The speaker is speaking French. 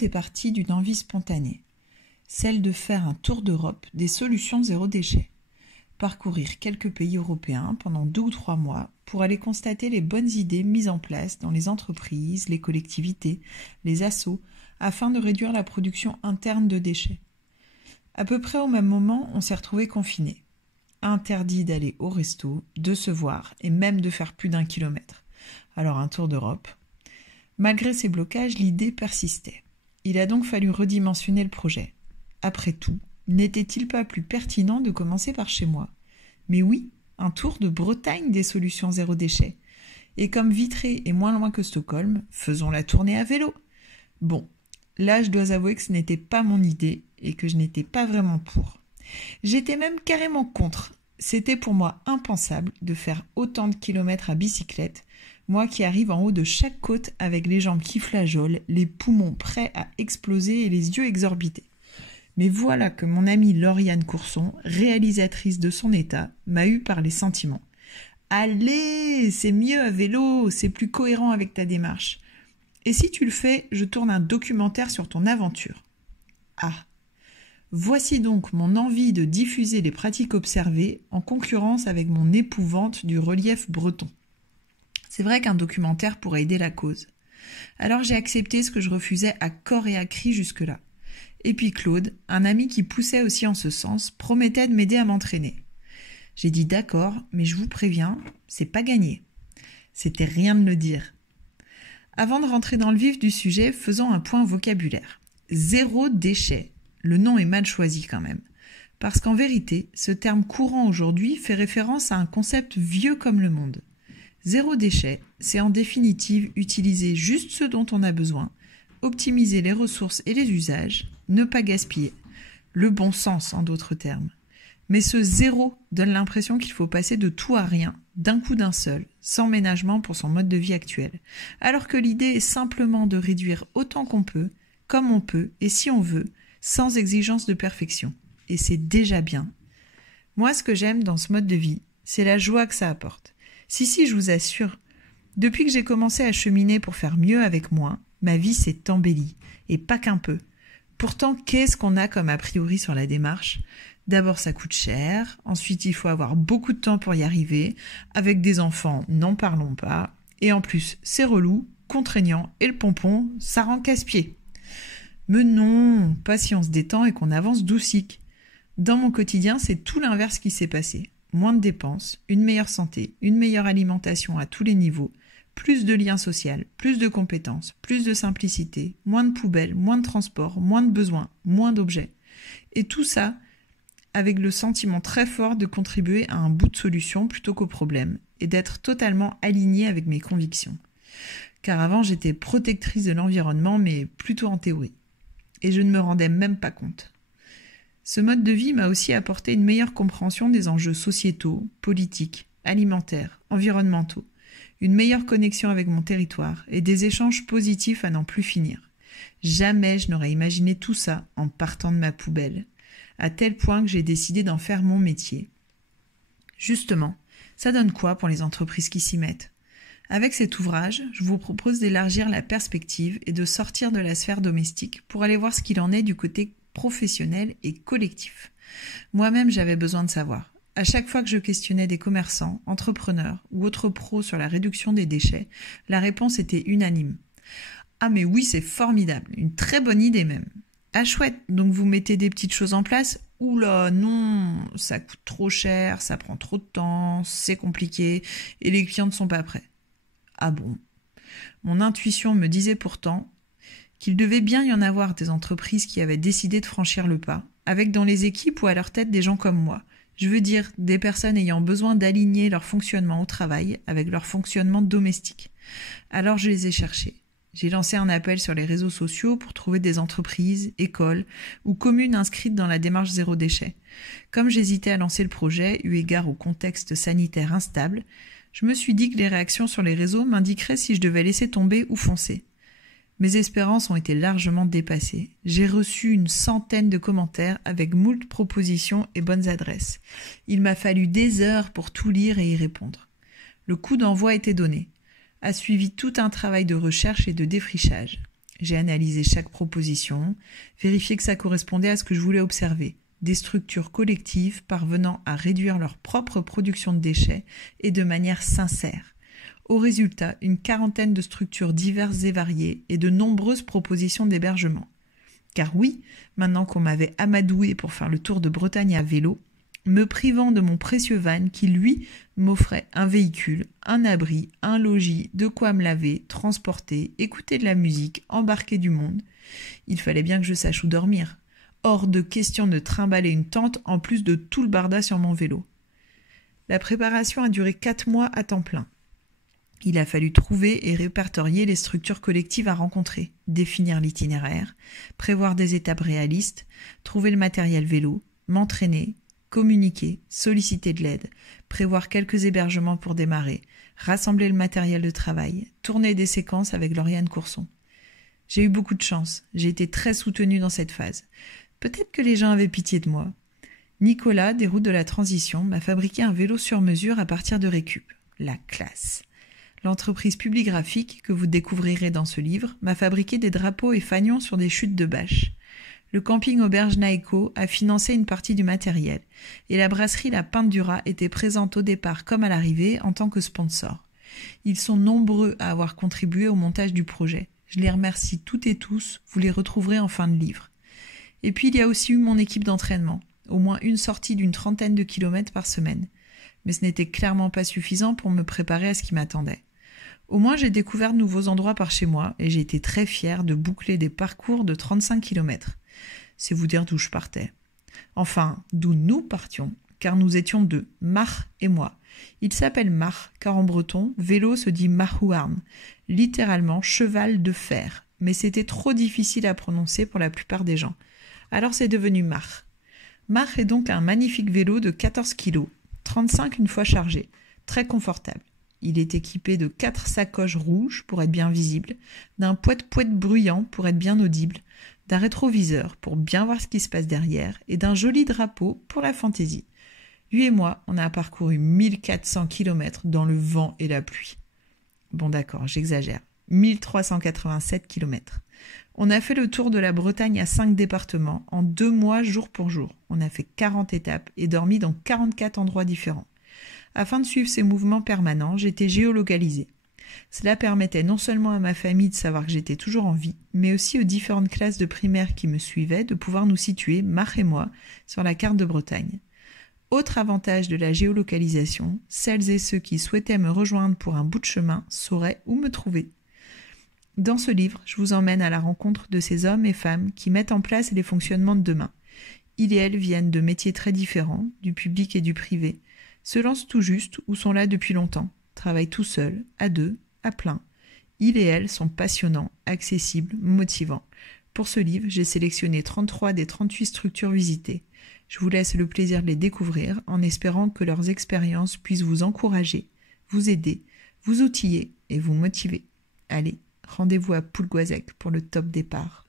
Tout est parti d'une envie spontanée, celle de faire un tour d'Europe des solutions zéro déchet. Parcourir quelques pays européens pendant 2 ou 3 mois pour aller constater les bonnes idées mises en place dans les entreprises, les collectivités, les assos, afin de réduire la production interne de déchets. À peu près au même moment, on s'est retrouvés confinés. Interdit d'aller au resto, de se voir et même de faire plus d'1 kilomètre. Alors un tour d'Europe. Malgré ces blocages, l'idée persistait. Il a donc fallu redimensionner le projet. Après tout, n'était-il pas plus pertinent de commencer par chez moi? Mais oui, un tour de Bretagne des solutions zéro déchet. Et comme Vitré est moins loin que Stockholm, faisons la tournée à vélo. Bon, là je dois avouer que ce n'était pas mon idée et que je n'étais pas vraiment pour. J'étais même carrément contre. C'était pour moi impensable de faire autant de kilomètres à bicyclette, moi qui arrive en haut de chaque côte avec les jambes qui flageolent, les poumons prêts à exploser et les yeux exorbités. Mais voilà que mon amie Lauriane Courson, réalisatrice de Son État, m'a eu par les sentiments. « Allez, c'est mieux à vélo, c'est plus cohérent avec ta démarche. Et si tu le fais, je tourne un documentaire sur ton aventure. » Ah, voici donc mon envie de diffuser les pratiques observées en concurrence avec mon épouvante du relief breton. C'est vrai qu'un documentaire pourrait aider la cause. Alors j'ai accepté ce que je refusais à corps et à cri jusque-là. Et puis Claude, un ami qui poussait aussi en ce sens, promettait de m'aider à m'entraîner. J'ai dit d'accord, mais je vous préviens, c'est pas gagné. C'était rien de le dire. Avant de rentrer dans le vif du sujet, faisons un point vocabulaire. Zéro déchet. Le nom est mal choisi quand même. Parce qu'en vérité, ce terme courant aujourd'hui fait référence à un concept vieux comme le monde. Zéro déchet, c'est en définitive utiliser juste ce dont on a besoin, optimiser les ressources et les usages, ne pas gaspiller. Le bon sens en d'autres termes. Mais ce zéro donne l'impression qu'il faut passer de tout à rien, d'un coup d'un seul, sans ménagement pour son mode de vie actuel. Alors que l'idée est simplement de réduire autant qu'on peut, comme on peut et si on veut, sans exigence de perfection. Et c'est déjà bien. Moi, ce que j'aime dans ce mode de vie, c'est la joie que ça apporte. Si, je vous assure, depuis que j'ai commencé à cheminer pour faire mieux avec moins, ma vie s'est embellie, et pas qu'un peu. Pourtant, qu'est-ce qu'on a comme a priori sur la démarche ? D'abord, ça coûte cher, ensuite il faut avoir beaucoup de temps pour y arriver, avec des enfants, n'en parlons pas, et en plus, c'est relou, contraignant, et le pompon, ça rend casse-pied. Mais non, pas si on se détend et qu'on avance doucique. Dans mon quotidien, c'est tout l'inverse qui s'est passé. Moins de dépenses, une meilleure santé, une meilleure alimentation à tous les niveaux, plus de liens sociaux, plus de compétences, plus de simplicité, moins de poubelles, moins de transport, moins de besoins, moins d'objets. Et tout ça avec le sentiment très fort de contribuer à un bout de solution plutôt qu'au problème et d'être totalement aligné avec mes convictions. Car avant, j'étais protectrice de l'environnement, mais plutôt en théorie. Et je ne me rendais même pas compte. Ce mode de vie m'a aussi apporté une meilleure compréhension des enjeux sociétaux, politiques, alimentaires, environnementaux, une meilleure connexion avec mon territoire et des échanges positifs à n'en plus finir. Jamais je n'aurais imaginé tout ça en partant de ma poubelle, à tel point que j'ai décidé d'en faire mon métier. Justement, ça donne quoi pour les entreprises qui s'y mettent ? Avec cet ouvrage, je vous propose d'élargir la perspective et de sortir de la sphère domestique pour aller voir ce qu'il en est du côté professionnel et collectif. Moi-même, j'avais besoin de savoir. À chaque fois que je questionnais des commerçants, entrepreneurs ou autres pros sur la réduction des déchets, la réponse était unanime. « Ah mais oui, c'est formidable, une très bonne idée même. » « Ah chouette, donc vous mettez des petites choses en place ? Oula, non, ça coûte trop cher, ça prend trop de temps, c'est compliqué et les clients ne sont pas prêts. » Ah bon ? Mon intuition me disait pourtant qu'il devait bien y en avoir des entreprises qui avaient décidé de franchir le pas, avec dans les équipes ou à leur tête des gens comme moi. Je veux dire, des personnes ayant besoin d'aligner leur fonctionnement au travail avec leur fonctionnement domestique. Alors je les ai cherchés. J'ai lancé un appel sur les réseaux sociaux pour trouver des entreprises, écoles ou communes inscrites dans la démarche zéro déchet. Comme j'hésitais à lancer le projet, eu égard au contexte sanitaire instable, je me suis dit que les réactions sur les réseaux m'indiqueraient si je devais laisser tomber ou foncer. Mes espérances ont été largement dépassées. J'ai reçu une centaine de commentaires avec moult propositions et bonnes adresses. Il m'a fallu des heures pour tout lire et y répondre. Le coup d'envoi était donné. A suivi tout un travail de recherche et de défrichage. J'ai analysé chaque proposition, vérifié que ça correspondait à ce que je voulais observer. Des structures collectives parvenant à réduire leur propre production de déchets et de manière sincère. Au résultat, une quarantaine de structures diverses et variées et de nombreuses propositions d'hébergement. Car oui, maintenant qu'on m'avait amadoué pour faire le tour de Bretagne à vélo, me privant de mon précieux van qui, lui, m'offrait un véhicule, un abri, un logis, de quoi me laver, transporter, écouter de la musique, embarquer du monde, il fallait bien que je sache où dormir. Hors de question de trimballer une tente en plus de tout le barda sur mon vélo. La préparation a duré 4 mois à temps plein. Il a fallu trouver et répertorier les structures collectives à rencontrer, définir l'itinéraire, prévoir des étapes réalistes, trouver le matériel vélo, m'entraîner, communiquer, solliciter de l'aide, prévoir quelques hébergements pour démarrer, rassembler le matériel de travail, tourner des séquences avec Lauriane Courson. J'ai eu beaucoup de chance, j'ai été très soutenue dans cette phase. Peut-être que les gens avaient pitié de moi. Nicolas, des routes de la transition, m'a fabriqué un vélo sur mesure à partir de récup. La classe. L'entreprise Publigraphique, que vous découvrirez dans ce livre, m'a fabriqué des drapeaux et fanions sur des chutes de bâches. Le camping Auberge Naïko a financé une partie du matériel et la brasserie La Pinte du Rat était présente au départ comme à l'arrivée en tant que sponsor. Ils sont nombreux à avoir contribué au montage du projet. Je les remercie toutes et tous, vous les retrouverez en fin de livre. Et puis il y a aussi eu mon équipe d'entraînement, au moins une sortie d'une 30aine de kilomètres par semaine. Mais ce n'était clairement pas suffisant pour me préparer à ce qui m'attendait. Au moins j'ai découvert de nouveaux endroits par chez moi et j'ai été très fière de boucler des parcours de 35 km. C'est vous dire d'où je partais. Enfin, d'où nous partions, car nous étions deux, Mar et moi. Il s'appelle Mar, car en breton, vélo se dit Marhuarn, littéralement cheval de fer, mais c'était trop difficile à prononcer pour la plupart des gens. Alors c'est devenu Mar. Mar est donc un magnifique vélo de 14 kg, 35 une fois chargé, très confortable. Il est équipé de 4 sacoches rouges pour être bien visible, d'un poète-poète bruyant pour être bien audible, d'un rétroviseur pour bien voir ce qui se passe derrière et d'un joli drapeau pour la fantaisie. Lui et moi, on a parcouru 1400 km dans le vent et la pluie. Bon d'accord, j'exagère. 1387 km. On a fait le tour de la Bretagne à 5 départements en 2 mois jour pour jour. On a fait 40 étapes et dormi dans 44 endroits différents. Afin de suivre ces mouvements permanents, j'étais géolocalisée. Cela permettait non seulement à ma famille de savoir que j'étais toujours en vie, mais aussi aux différentes classes de primaire qui me suivaient de pouvoir nous situer, Mar et moi, sur la carte de Bretagne. Autre avantage de la géolocalisation, celles et ceux qui souhaitaient me rejoindre pour un bout de chemin sauraient où me trouver. Dans ce livre, je vous emmène à la rencontre de ces hommes et femmes qui mettent en place les fonctionnements de demain. Ils et elles viennent de métiers très différents, du public et du privé, se lancent tout juste ou sont là depuis longtemps, travaillent tout seuls, à deux, à plein. Ils et elles sont passionnants, accessibles, motivants. Pour ce livre, j'ai sélectionné 33 des 38 structures visitées. Je vous laisse le plaisir de les découvrir en espérant que leurs expériences puissent vous encourager, vous aider, vous outiller et vous motiver. Allez, rendez-vous à Poulgoisec pour le top départ.